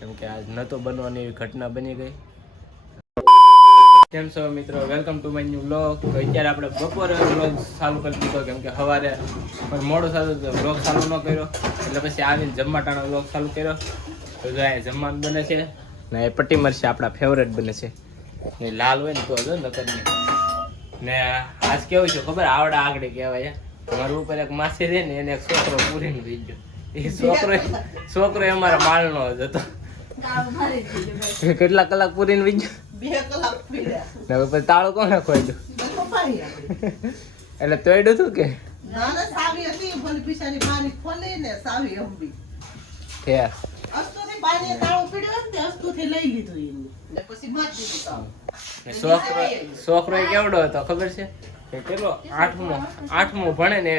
કેમ કે આજ નહોતો બનવાની એવી ઘટના બની ગઈ. કેમ છો મિત્રો? Welcome to my new blog તો અત્યારે આપણે બપોરે બ્લોગ ચાલુ કરી દીધો, કેમ કે સવારે પણ મોડો થતું બ્લોગ ચાલુ ન કર્યો. એટલે પછી આવીને જમવાટાનો બ્લોગ ચાલુ કર્યો. તો જો અહીંયા જમવાનું બને છે. ને એ પટ્ટી મરશે આપણા ફેવરેટ બને છે. ને લાલ હોય ને તો જો નકરની ને આજ કેવું છે ખબર? આવડા આગળ કહેવાય મારું ઉપર એક માસી રહે ને એને એક છોકરો પૂરીને ગયો એ છોકરો છોકરો એ અમારા માલનો જ હતો. કેટલા કલાક પૂરીને વી ગયો બે કલાક પીડ્યા હવે પછી તાળું કોને ખોઈ પપાઈ એટલે તોડ્યું હતું કે? સાવી હતી ભલે ખોલી ને સાવી અંબી છે અસ્તુથી બારીએ તાળું પીડ્યો ને અસ્તુથી લઈ લીધું એનું. પછી મારી દીધું તાળું. છોકરો છોકરો કેવડો હતો ખબર છે? કે કેટલો આઠમો. આઠમો ભણે ને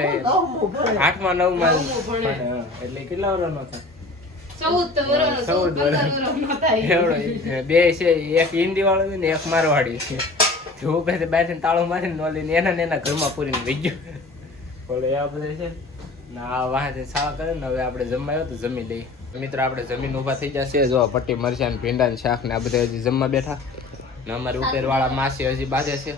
આઠમા નવમાં. એટલે કેટલા વર્ષનો થાય? બે છે એક હિન્દી વાળો છે ને એક મારવાડી છે. જો પછી બહારથી તાળું મારીને નોલી ને એના ને એના ઘરમાં પૂરીને વહી ગયો. બોલો આ બધે છે? ને વાહે સાળા કરે ને હવે આપણે જમવા આવ્યો તો જમી લઈએ. મિત્રો આપણે જમીન ઊભા થઈ જશે જો પટ્ટી મરચા ને ભીંડા ને શાક ને આ બધા હજી જમવા બેઠા. ને અમારે ઉપરવાળા માસી હજી બાજે છે.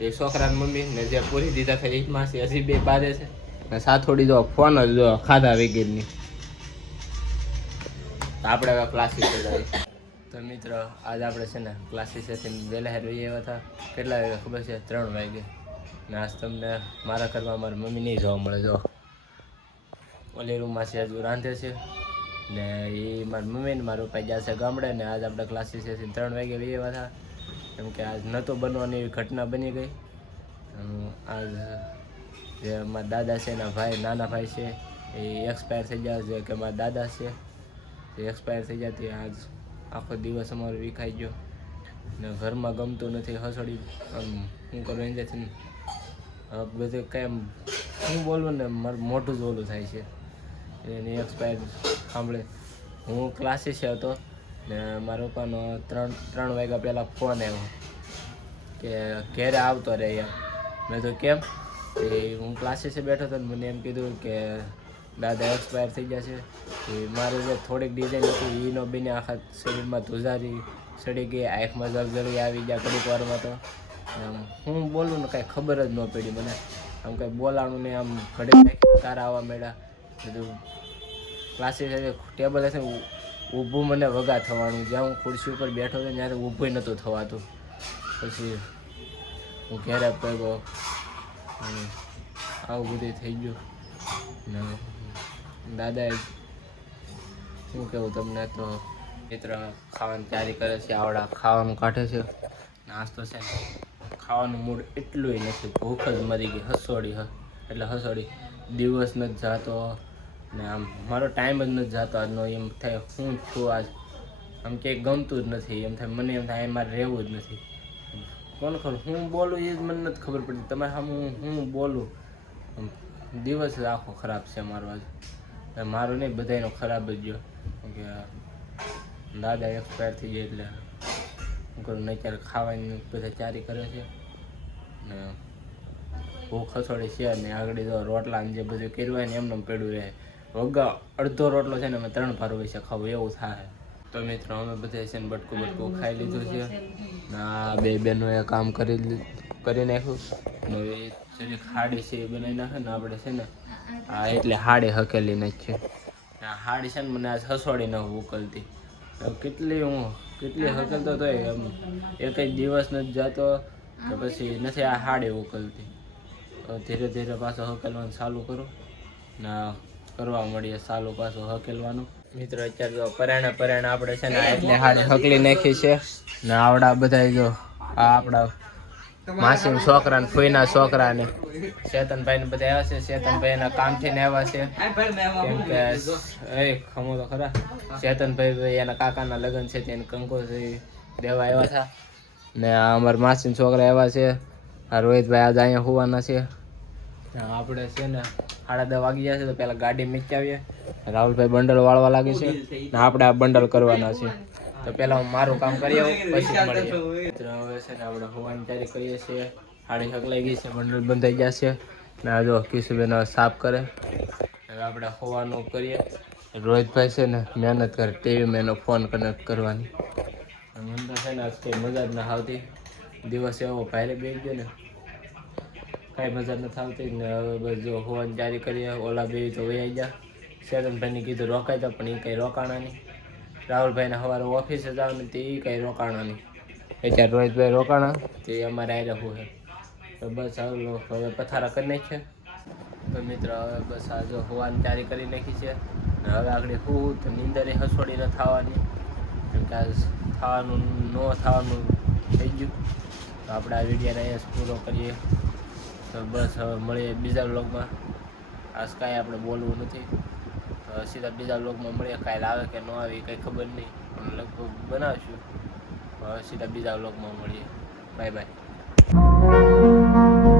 એ છોકરાની મમ્મી ને જે પૂરી દીધા છે એ માસી હજી બે બાજે છે. ને સાથોડી જો ફોન જ જો ખાધા વગેરેની. તો આપણે હવે ક્લાસીસ જઈએ. તો મિત્રો, આજ આપણે છે ને ક્લાસીસેથી વહેલા હેર વહી આવ્યા હતા કેટલા વાગે ખબર છે? ત્રણ વાગે. ને આજ તમને મારા ઘરમાં મારી મમ્મી નહીં જોવા મળે, જો. ઓલી રૂમમાં છે, હજુ રાંધે છે. ને એ મારી મમ્મી ને મારા પપ્પા છે ગામડે, ને આજ આપણે ક્લાસીસેથી ત્રણ વાગે વહી આવ્યા હતા કેમ કે આજ નહોતો બનવાની એવી ઘટના બની ગઈ. આજ જે મારા દાદા છે એના ભાઈ, નાના ભાઈ છે, એ એક્સપાયર થઈ ગયા છે, કે મારા દાદા છે. એક્સપાયર થઈ જતી આજ આખો દિવસ અમારો વિખાઈ ગયો. ને ઘરમાં ગમતું નથી, હસડી શું કરું એનાથી. બધું કેમ હું બોલું ને મારું મોટું જ ઓલું થાય છે. એની એક્સપાયર સાંભળે. હું ક્લાસીસ હતો ને મારા પપ્પાનો ત્રણ ત્રણ વાગ્યા પહેલાં ફોન આવ્યો. કે ઘેરે આવતો રહે એમ. મેં તો કેમ? એ હું ક્લાસીસે બેઠો હતો ને મને એમ કીધું કે દાદા એક્સપાયર થઈ ગયા છે. એ મારે જે થોડીક ડિઝાઇન હતી એનો બીને આખા શરીરમાં ધુજારી સડી ગઈ, આંખમાં જળજળી આવી ગયા ઘડીક વારમાં તો. આમ હું બોલું ને કાંઈ ખબર જ ન પડી મને. આમ કાંઈ બોલાણું ને આમ ઘડે તારા આવવા માંડ્યા બધું ક્લાસીસ ટેબલ હશે ઊભું મને વગા થવાનું. જ્યાં હું ખુરશી ઉપર બેઠો હતો ત્યારે ઊભું નહોતું થવાતું. પછી હું ઘેરે પડ્યો આવું બધું થઈ ગયું. ને દાદાએ શું કહેવું તમને? તો મિત્ર ખાવાની તૈયારી કરે છે, આવડા ખાવાનું કાઢે છે. નાસ્તો છે. ખાવાનું મૂડ એટલું નથી, ભૂખ જ મરી ગઈ, હસોડી એટલે હસોડી. દિવસ નથી જાતો ને આમ મારો ટાઈમ જ નથી જાતો આજનો, એમ થાય હું છું આજ. આમ ક્યાંય ગમતું જ નથી, એમ થાય મને એમ થાય મારે રહેવું જ નથી. કોણ ખબર? હું બોલું એ જ મને નથી ખબર પડતી. તમારે હું હું બોલું? દિવસ આખો ખરાબ છે મારો આજ. મારો નહીં બધાનો ખરાબ જ ગયો. કે, દાદા એક્સપાયર થઈ ગયા એટલે હું કરું, નહીં ક્યારે ખાવાની બધા ચારી કરે છે. ને ભૂખ ખસોડે છે ને આગળ તો રોટલા જે બધું કર્યું હોય ને એમને પેડું રહે. વગા અડધો રોટલો છે ને અમે ત્રણ ભાર વિશે ખાવું એવું થાય. તો મિત્રો, અમે બધા છે ને બટકું બટકું ખાઈ લીધું છે. ને આ બે બહેનોએ કામ કરી કરી નાખ્યું. હવે ખાડી હાડી છે એ બનાવી નાખે ને આપણે છે ને હા એટલે હાડી હકેલી નાખી. આ હાડી છે ને મને આજ હસવાડી ન ઉકલતી. કેટલી હું કેટલી હકલતો તો એમ એક જ દિવસ નથી જતો કે પછી નથી આ હાડી ઉકલતી. ધીરે ધીરે પાછો હકેલવાનું ચાલુ કરું. ને કરવા મળીએ ચાલુ પાછું હકેલવાનું. મિત્રો અત્યારે જો પરાણે પરાણે આપણે છે ને એટલે હાડી હકલી નાખી છે. ને આવડા બધા જો આ આપણા માસી છોકરા ને ફોઈના છોકરા ને ચેતનભાઈ ને બધા આવ્યા છે ચેતનભાઈ કામ કામથી ને આવ્યા છે. કેમ કે એ ખમો તો ખરા. ચેતનભાઈ ભાઈ એના કાકાના લગ્ન છે, તેને કંકો દેવા આવ્યા હતા. ને અમારા માસી છોકરા આવ્યા છે. રોહિતભાઈ આજે અહીંયા હોવાના છે. આપણે છે ને સાડા દસ વાગી જશે તો પેલા ગાડી મીચાવીએ રાહુલભાઈ બંડલ વાળવા લાગે છે. ને આપણે આ બંડલ કરવાના છે. તો પેલા હું મારું કામ કરી આવું પછી મળીએ. હવે છે ને આપણે હોવાની તૈયારી કરીએ છીએ. સાડી હકલાઈ ગઈ છે મંડળ બંધાઈ ગયા છે. ને આ જો કિશુબેન સાફ કરે. હવે આપણે હોવાનું કરીએ. રોહિતભાઈ છે ને મહેનત કરે ટીવીમાં એનો ફોન કનેક્ટ કરવાની. અને મને તો છે ને આજ કંઈ મજા જ ના આવતી. દિવસ એવો ભારે બે ગયો ને. કાંઈ મજા નથી આવતી ને હવે બસ જો હોવાની તૈયારી કરીએ. ઓલા બે તો વહી ગયા. શેરનભાઈને કીધું રોકાઈ દો પણ એ કંઈ રોકાણા નહીં. રાહુલભાઈને સવારે ઓફિસે જવાનું તે એ કંઈ રોકાણા નહીં. અત્યારે રોહિતભાઈ રોકાણા? તે અમારે આવી રહ્યું છે. તો બસ હવે હવે પથારા કરી નાખીએ તો મિત્ર હવે બસ આ જો હોવાની તૈયારી કરી નાખી છે. ને હવે આગળ હું તો નીંદર હસોડીને થવાની. કેમ કે થવાનું ન થવાનું થઈ ગયું. તો આપણે આ વિડીયોને અહીંયા પૂરો કરીએ. તો બસ હવે મળીએ બીજા વ્લોગમાં. આજ કાંઈ આપણે બોલવું નથી. સીધા બીજા લોકમાં મળીએ કાલે આવે કે ન આવે કંઈ ખબર નહીં. પણ લગભગ બનાવશું. સીધા બીજા લોકમાં મળીએ. Bye bye.